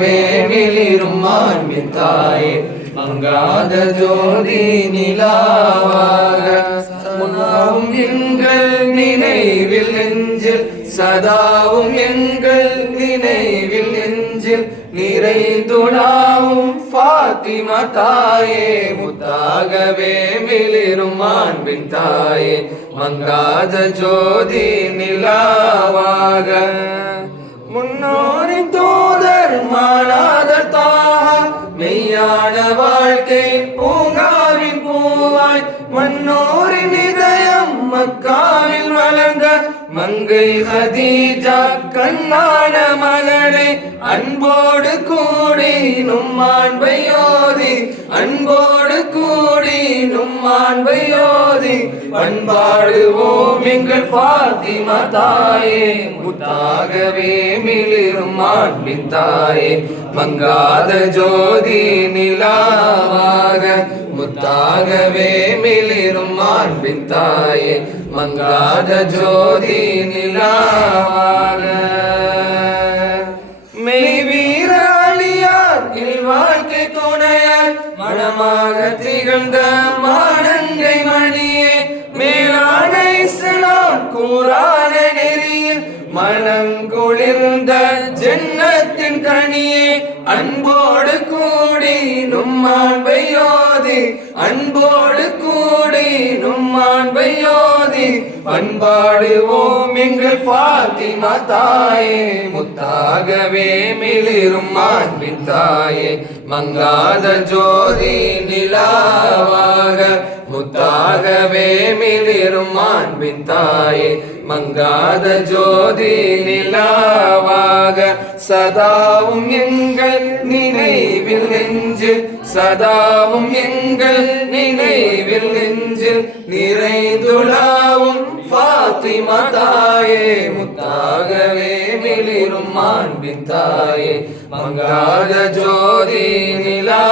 வேமிலிரும் மாண்பின் தாயே மங்காத ஜோதி நிலாவாக முன்னாவும் எங்கள் நினைவில் நெஞ்சில் சதாவும் எங்கள் நினைவில் நெஞ்சில் நிறைந்துளாவும் ஃபாத்திமா தாயே முத்தாகவே மிளிரும் மாண்பின் தாயே மங்காத ஜோதி நிலாவாக முன்னோரின் தூதர் மாநாதர் தாஹா மெய்யான வாழ்க்கை பூங்காவின் பூவாய் மன்னோரின் இதயம் மக்காவில் வளர்ந்த மங்கை ஹதீஜா கண்ணான மலரே அன்போடு கூடி நும்மாண்பையோதி அன்போடு கூடி நும்மாண்பையோதி பண்பாடுவோம் எங்கள் ஃபாத்திமா தாயே முத்தாகவே மிளிரும் மாண்பின் தாயே மங்காத ஜோதி நிலாவாக முத்தாகவே மிளிரும் மாண்பின் தாயே மங்காத ஜோதி நிலாவாக மெய் வீர அழியார் வாழ்க்கை துணையார் மனமாக திகழ்ந்த மானங்கை மணியே மேலான இஸ்லாம் கூறான நெறியில் மனங்குளிர்ந்த ஜன்னத்தின் கனியே அன்போடு கூடி நும்மாண்பையோதி அன்போடு கூடி நும்மாண்பையோதி பண்பாடுவோம் எங்கள் ஃபாத்திமா தாயே முத்தாகவே மிளிரும் மாண்பின் தாயே மங்காத ஜோதி நிலாவாக முத்தாகவே மிளிரும் மாண்பின் தாயே மங்காத ஜோதி நிலாவாக சதாவும் எங்கள் நினைவில் நெஞ்சில் சதாவும் எங்கள் நினைவில் நெஞ்சில் நிறைந்துளாவும் ஃபாத்திமா தாயே முத்தாகவே மிளிரும் மாண்பின் தாயே மங்காத ஜோதி நிலா